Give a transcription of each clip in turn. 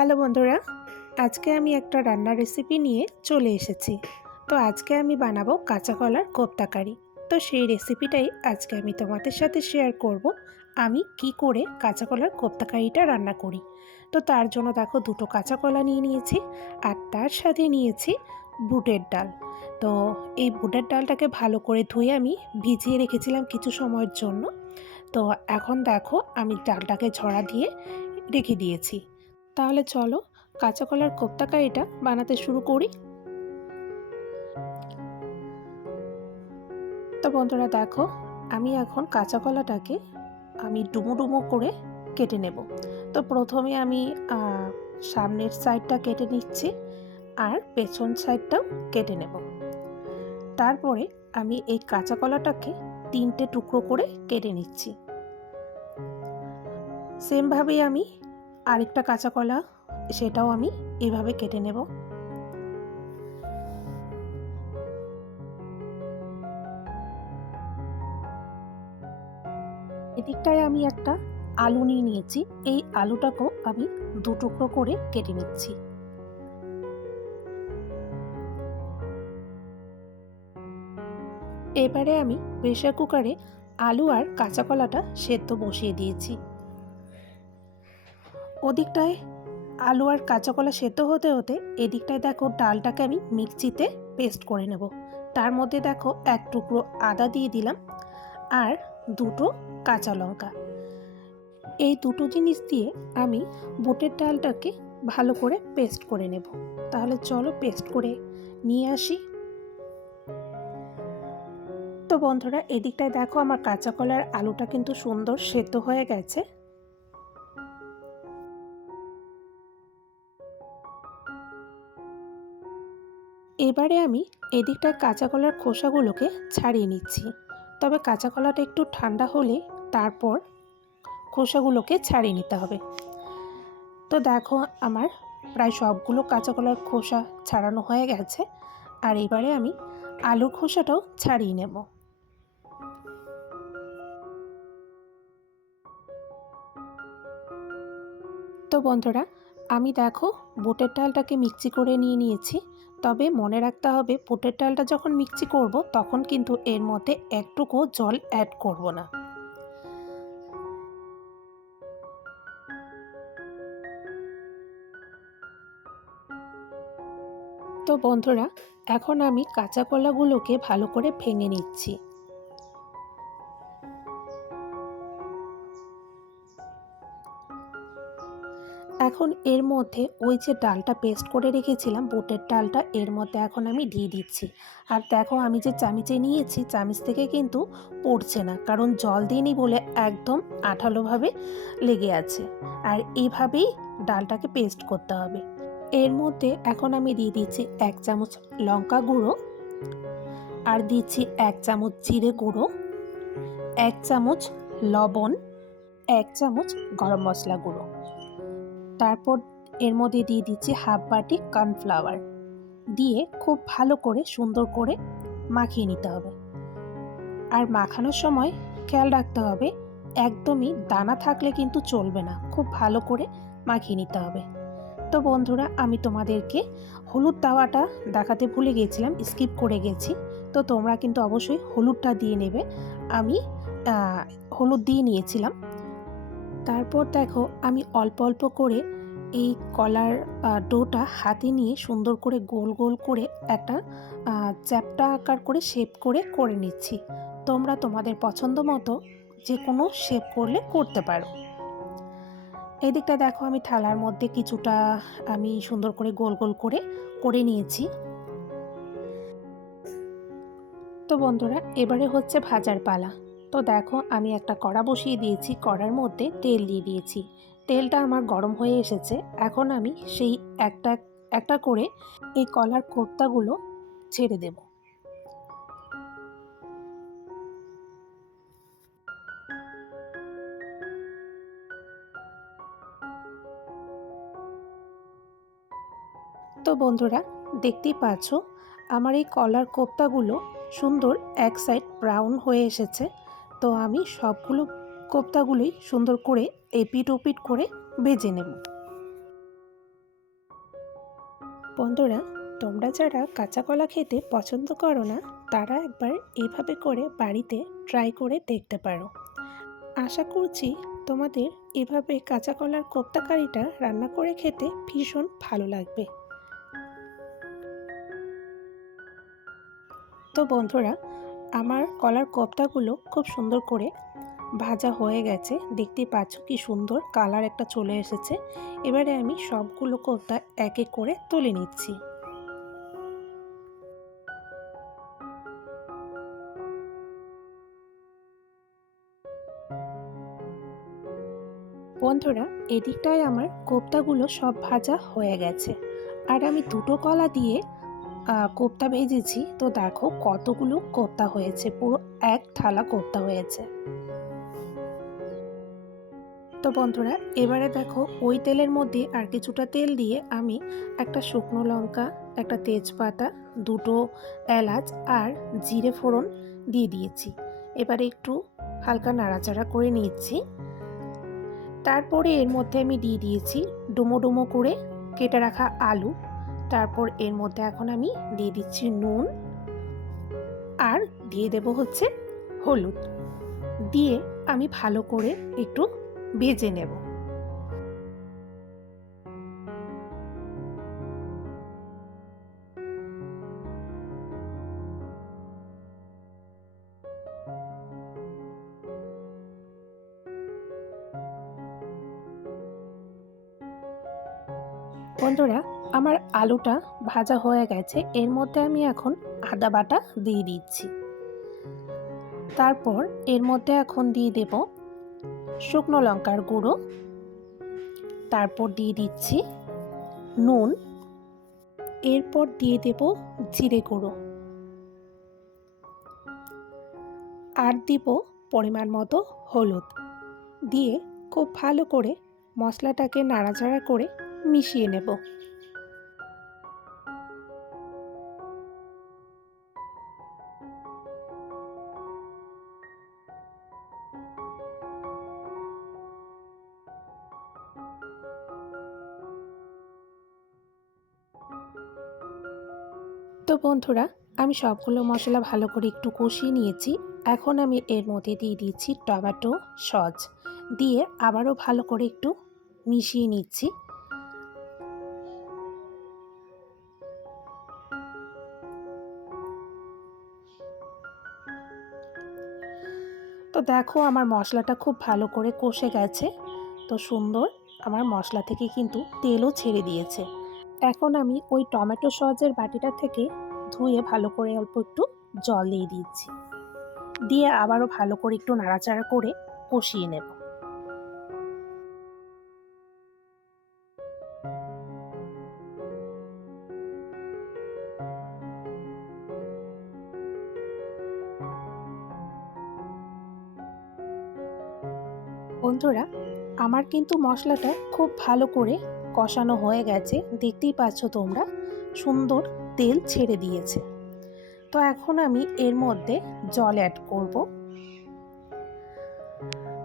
Hello বন্ধুরা, আজকে আমি একটা রান্নার রেসিপি নিয়ে চলে এসেছি। তো আজকে আমি বানাবো কাঁচা কলার কোপ্তাকারি তো সেই রেসিপিটাই আজকে আমি তোমাদের সাথে শেয়ার করব, আমি কি করে কাঁচা কলার কোপ্তাকারিটা রান্না করি। তো তার জন্য দেখো দুটো কাঁচা কলা নিয়ে নিয়েছি, আর তার সাথে নিয়েছি বুটের ডাল। তো এই বুটের ডালটাকে ভালো করে ধুয়ে আমি ভিজিয়ে রেখেছিলাম কিছু সময়ের জন্য। তো এখন দেখো আমি ডালটাকে ঝরা দিয়ে রেখে দিয়েছি। তাহলে চলো, কাঁচা কলার কোপ্তাকারিটা বানাতে শুরু করি। তো বন্ধুরা দেখো, আমি এখন কাঁচা কলাটাকে আমি ডুমো ডুমো করে কেটে নেব। তো প্রথমে আমি সামনের সাইডটা কেটে নিচ্ছি আর পেছন সাইডটাও কেটে নেব। তারপরে আমি এই কাঁচা কলাটাকে তিনটে টুকরো করে কেটে নিচ্ছি। সেমভাবেই আমি আরেকটা কাঁচা কলা, সেটাও আমি এভাবে কেটে নেব। এদিকটায় আমি একটা আলু নিয়ে নিয়েছি। এই আলুটাকেও আমি দু টুকরো করে কেটে নিচ্ছি। এবারে আমি প্রেশার কুকারে আলু আর কাঁচা কলাটা সেদ্ধ বসিয়ে দিয়েছি। ওদিকটায় আলু আর কাঁচা কলা সেদ্ধ হতে হতে এদিকটায় দেখো ডালটাকে আমি মিক্সিতে পেস্ট করে নেব। তার মধ্যে দেখো এক টুকরো আদা দিয়ে দিলাম আর দুটো কাঁচা লঙ্কা। এই দুটো জিনিস দিয়ে আমি বুটের ডালটাকে ভালো করে পেস্ট করে নেব। তাহলে চলো পেস্ট করে নিয়ে আসি। তো বন্ধুরা, এদিকটায় দেখো আমার কাঁচা কলার আলুটা কিন্তু সুন্দর সেদ্ধ হয়ে গেছে। এবারে আমি এদিকটায় কাঁচা কলার খোসাগুলোকে ছাড়িয়ে নিচ্ছি। তবে কাঁচা কলাটা একটু ঠান্ডা হলে তারপর খোসাগুলোকে ছাড়িয়ে নিতে হবে। তো দেখো, আমার প্রায় সবগুলো কাঁচা কলার খোসা ছাড়ানো হয়ে গেছে। আর এবারে আমি আলুর খোসাটাও ছাড়িয়ে নেব। তো বন্ধুরা, আমি দেখো বুটের ডালটাকে মিক্সি করে নিয়ে নিয়েছি। তবে মনে রাখতে হবে বুটের ডালটা যখন মিক্সি করব, তখন কিন্তু এর মধ্যে একটুকু জল অ্যাড করব না। তো বন্ধুরা, এখন আমি কাঁচা কলাগুলোকে ভালো করে ভেঙে নিচ্ছি। এখন এর মধ্যে ওই যে ডালটা পেস্ট করে রেখেছিলাম, বুটের ডালটা এর মধ্যে এখন আমি দিয়ে দিচ্ছি। আর দেখো আমি যে চামিচে নিয়েছি, চামিচ থেকে কিন্তু পড়ছে না, কারণ জল দিইনি বলে একদম আঠালোভাবে লেগে আছে। আর এইভাবেই ডালটাকে পেস্ট করতে হবে। এর মধ্যে এখন আমি দিয়ে দিচ্ছি এক চামচ লঙ্কা গুঁড়ো আর দিচ্ছি এক চামচ জিরে গুঁড়ো, এক চামচ লবণ, এক চামচ গরম মশলা গুঁড়ো। তারপর এর মধ্যে দিয়ে দিচ্ছি হাফ বাটি কর্নফ্লাওয়ার দিয়ে খুব ভালো করে সুন্দর করে মাখিয়ে নিতে হবে। আর মাখানোর সময় খেয়াল রাখতে হবে, একদমই দানা থাকলে কিন্তু চলবে না, খুব ভালো করে মাখিয়ে নিতে হবে। তো বন্ধুরা, আমি তোমাদেরকে হলুদ তাওয়াটা দেখাতে ভুলে গিয়েছিলাম স্কিপ করে গেছি। তো তোমরা কিন্তু অবশ্যই হলুদটা দিয়ে নেবে। আমি হলুদ দিয়ে নিয়েছিলাম। তারপর দেখো আমি অল্প অল্প করে এই কলার ডোটা হাতে নিয়ে সুন্দর করে গোল গোল করে একটা চ্যাপটা আকার করে শেপ করে করে নিচ্ছি। তোমরা তোমাদের পছন্দ মতো যে কোনো শেপ করলে করতে পারো। এদিকটা দেখো আমি থালার মধ্যে কিছুটা আমি সুন্দর করে গোল গোল করে করে নিয়েছি। তো বন্ধুরা, এবারে হচ্ছে ভাজার পালা। তো দেখো, আমি একটা কড়া বসিয়ে দিয়েছি। কড়ার মধ্যে তেল দিয়ে দিয়েছি। তেলটা আমার গরম হয়ে এসেছে। এখন আমি সেই একটা একটা করে এই কলার কোপ্তাগুলো ছেড়ে দেব। তো বন্ধুরা, দেখতেই পাচ্ছ, আমার এই কলার কোপ্তাগুলো সুন্দর এক সাইড ব্রাউন হয়ে এসেছে। তো আমি সবগুলো কোপ্তাগুলোই সুন্দর করে এপিট ওপিট করে ভেজে নেব। বন্ধুরা, তোমরা যারা কাঁচা কলা খেতে পছন্দ করো না, তারা একবার এইভাবে করে বাড়িতে ট্রাই করে দেখতে পারো। আশা করছি তোমাদের এভাবে কাঁচা কলার কোপ্তা কারিটা রান্না করে খেতে ভীষণ ভালো লাগবে। তো বন্ধুরা আমার কলার কোপ্তাগুলো খুব সুন্দর করে ভাজা হয়ে গেছে। দেখতে পাচ্ছ কি সুন্দর কালার একটা চলে এসেছে। এবারে আমি সবগুলো কোপ্তা এক এক করে তুলে নিচ্ছি। বন্ধুরা, এদিকটায় আমার কোপ্তাগুলো সব ভাজা হয়ে গেছে। আর আমি দুটো কলা দিয়ে কোপ্তা ভেজেছি। তো দেখো কতগুলো কোপ্তা হয়েছে। পুরো এক থালা কোপ্তা হয়েছে। তো বন্ধুরা, এবারে দেখো ওই তেলের মধ্যে আর কিছুটা তেল দিয়ে আমি একটা শুকনো লঙ্কা, একটা তেজপাতা, দুটো এলাচ আর জিরে ফোড়ন দিয়ে দিয়েছি। এবারে একটু হালকা নাড়াচাড়া করে নিচ্ছি। তারপরে এর মধ্যে আমি দিয়ে দিয়েছি ডুমো ডুমো করে কেটে রাখা আলু। তারপর এর মধ্যে এখন আমি দিয়ে দিচ্ছি নুন আর দিয়ে দেব হচ্ছে হলুদ। দিয়ে আমি ভালো করে একটু ভেজে নেব। বন্ধুরা আমার আলুটা ভাজা হয়ে গেছে, এর মধ্যে আমি এখন আদা বাটা দিয়ে দিচ্ছি। তারপর এর মধ্যে এখন দিয়ে দেব শুকনো লঙ্কার গুঁড়ো। তারপর দিয়ে দিচ্ছি নুন। এরপর দিয়ে দেব জিরে গুঁড়ো। আর দিব পরিমাণ মতো হলুদ। দিয়ে খুব ভালো করে মশলাটাকে নাড়াচাড়া করে মিশিয়ে নেব। তো বন্ধুরা, আমি সবগুলো মশলা ভালো করে একটু কষিয়ে নিয়েছি। এখন আমি এর মধ্যে দিয়ে দিচ্ছি টমেটো সজ দিয়ে আবারও ভালো করে একটু মিশিয়ে নিচ্ছি। তো দেখো, আমার মশলাটা খুব ভালো করে কষে গেছে। তো সুন্দর, আমার মশলা থেকে কিন্তু তেলও ছেড়ে দিয়েছে। এখন আমি ওই টমেটো সসের বাটিটা থেকে ধুয়ে ভালো করে অল্প একটু জল দিয়ে দিচ্ছি। দিয়ে আবারও ভালো করে একটু নাড়াচাড়া করে কষিয়ে নেব। বন্ধুরা, আমার কিন্তু মশলাটা খুব ভালো করে কষানো হয়ে গেছে, দেখতেই পাচ্ছ তোমরা, সুন্দর তেল ছেড়ে দিয়েছে। তো এখন আমি এর মধ্যে জল অ্যাড করব।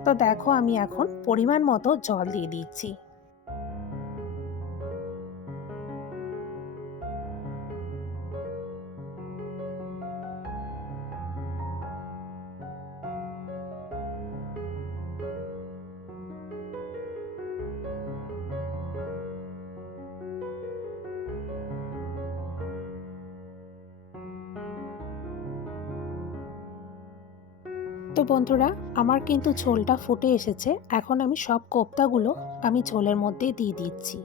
তো দেখো আমি এখন পরিমাণ মতো জল দিয়ে দিচ্ছি। বন্ধুরা, আমার কিন্তু ঝোলটা ফুটে এসেছে। এখন আমি সব কোপ্তাগুলো আমি ঝোলের মধ্যে দিয়ে দিচ্ছি।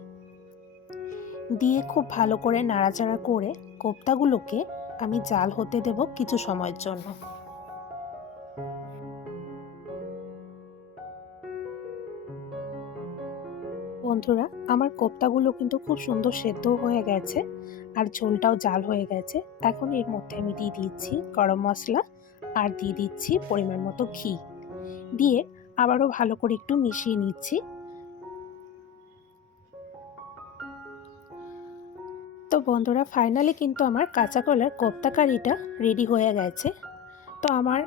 দিয়ে খুব ভালো করে নাড়াচাড়া করে কোপ্তাগুলোকে আমি জাল হতে দেব কিছু সময়ের জন্য। বন্ধুরা, আমার কোপ্তাগুলো কিন্তু খুব সুন্দর সেদ্ধ হয়ে গেছে আর ঝোলটাও জাল হয়ে গেছে। এখন এর মধ্যে আমি দিয়ে দিচ্ছি গরম মশলা আর দিয়ে দিচ্ছি পরিমাণ মতো ঘি। দিয়ে আবারও ভালো করে একটু মিশিয়ে নিচ্ছি। তো বন্ধুরা ফাইনালি কিন্তু আমার কাঁচা কলার কোপ্তা কারিটা রেডি হয়ে গেছে। তো আমার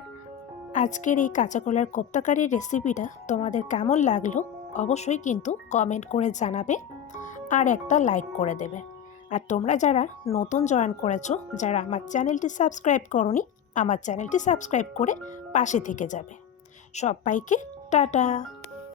আজকের এই কাঁচা কলার কোপ্তা কারির রেসিপিটা তোমাদের কেমন লাগল অবশ্যই কিন্তু কমেন্ট করে জানাবে আর একটা লাইক করে দেবে। আর তোমরা যারা নতুন জয়েন করেছ, যারা আমার চ্যানেলটি সাবস্ক্রাইব করনি আমার চ্যানেলটি সাবস্ক্রাইব করে পাশে থেকে যাবে। সবাইকে টাটা।